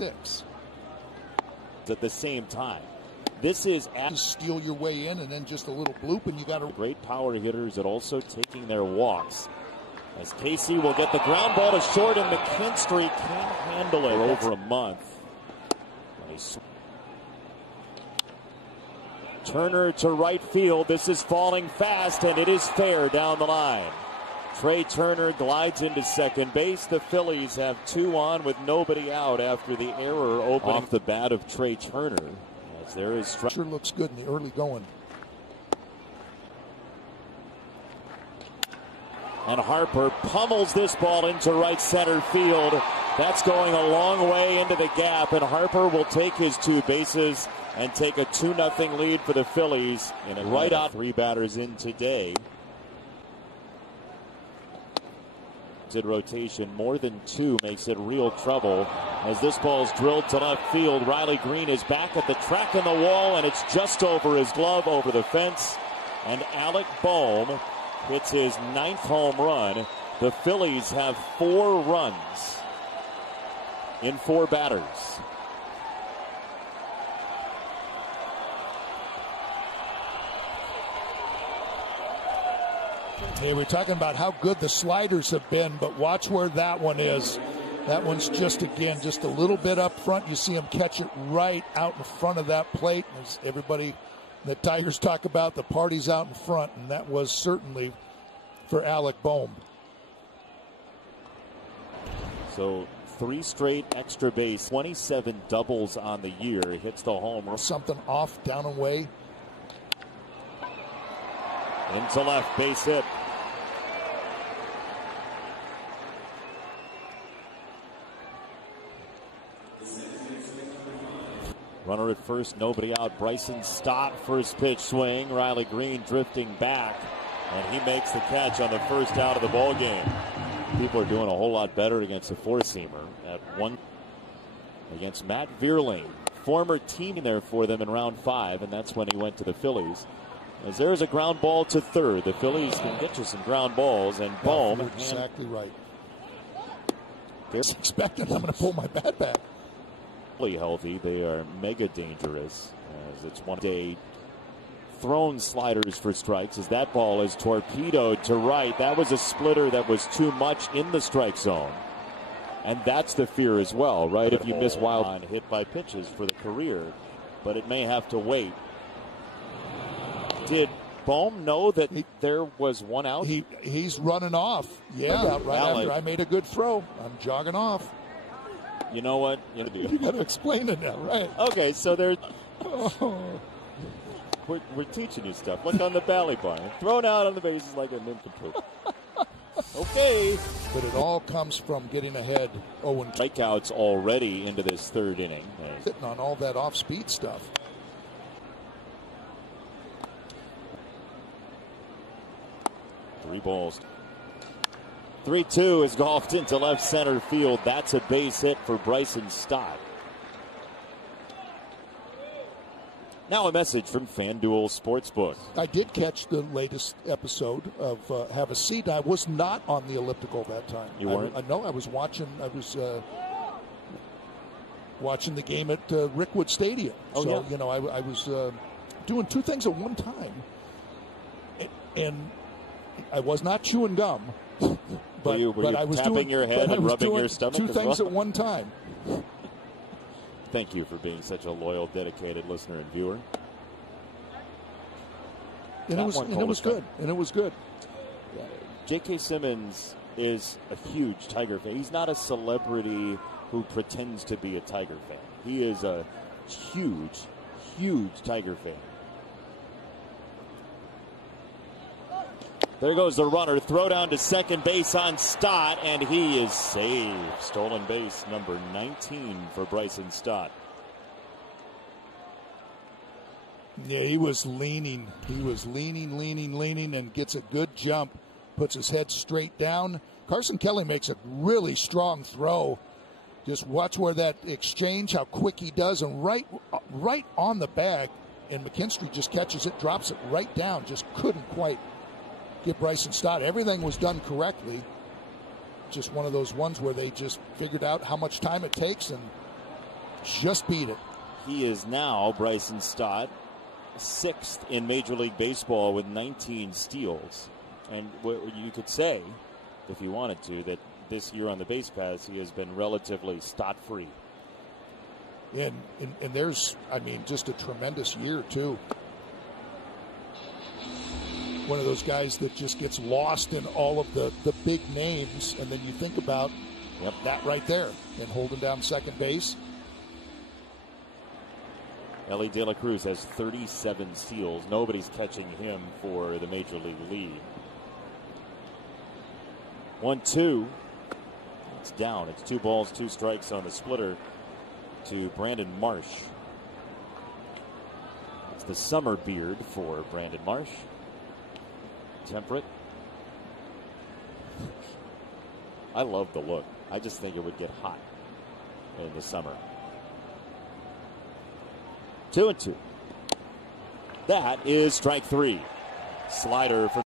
6. At the same time, this is to steal your way in, and then just a little bloop, and you got a great power hitters that also taking their walks. As Casey will get the ground ball to short, and McKinstry can't handle it over a month. Turner to right field. This is falling fast, and it is fair down the line. Trey Turner glides into second base. The Phillies have 2 on with nobody out after the error opening off the bat of Trey Turner. As there is sure looks good in the early going. And Harper pummels this ball into right center field. That's going a long way into the gap, and Harper will take his 2 bases and take a 2-0 lead for the Phillies. And right out 3 batters in today. Rotation more than 2 makes it real trouble as this ball's drilled to left field. Riley Green is back at the track in the wall, and it's just over his glove over the fence, and Alec Bohm hits his 9th home run. The Phillies have 4 runs in 4 batters. Hey, we're talking about how good the sliders have been, but watch where that one is. That one's just a little bit up front. You see him catch it right out in front of that plate. As everybody, the Tigers talk about, the party's out in front, and that was certainly for Alec Bohm. So 3 straight extra base, 27 doubles on the year. Hits the homer. Something off, down and away. Into left, base hit. Runner at first, nobody out. Bryson Stott, first pitch swing. Riley Green drifting back, and he makes the catch on the first out of the ball game. People are doing a whole lot better against a 4-seamer at 1 against Matt Vierling, former team there for them in round 5, and that's when he went to the Phillies. As there's a ground ball to third. The Phillies can get you some ground balls, and Bohm. Exactly right. Expecting I'm going to pull my bat back. Healthy, they are mega dangerous as it's one day thrown sliders for strikes as that ball is torpedoed to right. That was a splitter that was too much in the strike zone, and that's the fear as well, right? If you miss wild on hit by pitches for the career, but it may have to wait. Did Bohm know that there was 1 out? He's running off. Yeah, right after I made a good throw. I'm jogging off. You know what? You got to explain it now, right? Okay, so there's. We're teaching you stuff. Look on the Bally Barn. Thrown out on the bases like a nincompoop. Okay. But it all comes from getting ahead 0-2. Strikeouts already into this 3rd inning. Sitting on all that off-speed stuff. Three balls. 3-2 is golfed into left center field. That's a base hit for Bryson Stott. Now a message from FanDuel Sportsbook. I did catch the latest episode of Have a Seat. I was not on the elliptical that time. You weren't? No, I was watching. Watching the game at Rickwood Stadium. Oh, so yeah. I was doing 2 things at one time, and I was not chewing gum. But were you I was tapping doing, your head and rubbing your stomach? 2 things at one time. Thank you for being such a loyal, dedicated listener and viewer. And it was good. And it was good. J.K. Simmons is a huge Tiger fan. He's not a celebrity who pretends to be a Tiger fan. He is a huge, huge Tiger fan. There goes the runner. Throw down to second base on Stott, and he is saved. Stolen base number 19 for Bryson Stott. Yeah, he was leaning. He was leaning, and gets a good jump. Puts his head straight down. Carson Kelly makes a really strong throw. Just watch where that exchange, how quick he does, and right on the bag. And McKinstry just catches it, drops it right down. Just couldn't quite get Bryson Stott. Everything was done correctly. Just one of those ones where they just figured out how much time it takes and just beat it. He is now, Bryson Stott, 6th in Major League Baseball with 19 steals. And you could say, if you wanted to, that this year on the base paths he has been relatively Stott-free. And there's, I mean, just a tremendous year, too. One of those guys that just gets lost in all of the big names, and then you think about that right there, and holding down second base. Ellie De La Cruz has 37 steals. Nobody's catching him for the Major League lead. 1-2. It's down. It's 2 balls, 2 strikes on the splitter to Brandon Marsh. It's the summer beard for Brandon Marsh. Temperate. I love the look. I just think it would get hot in the summer. 2-2. That is strike 3. Slider for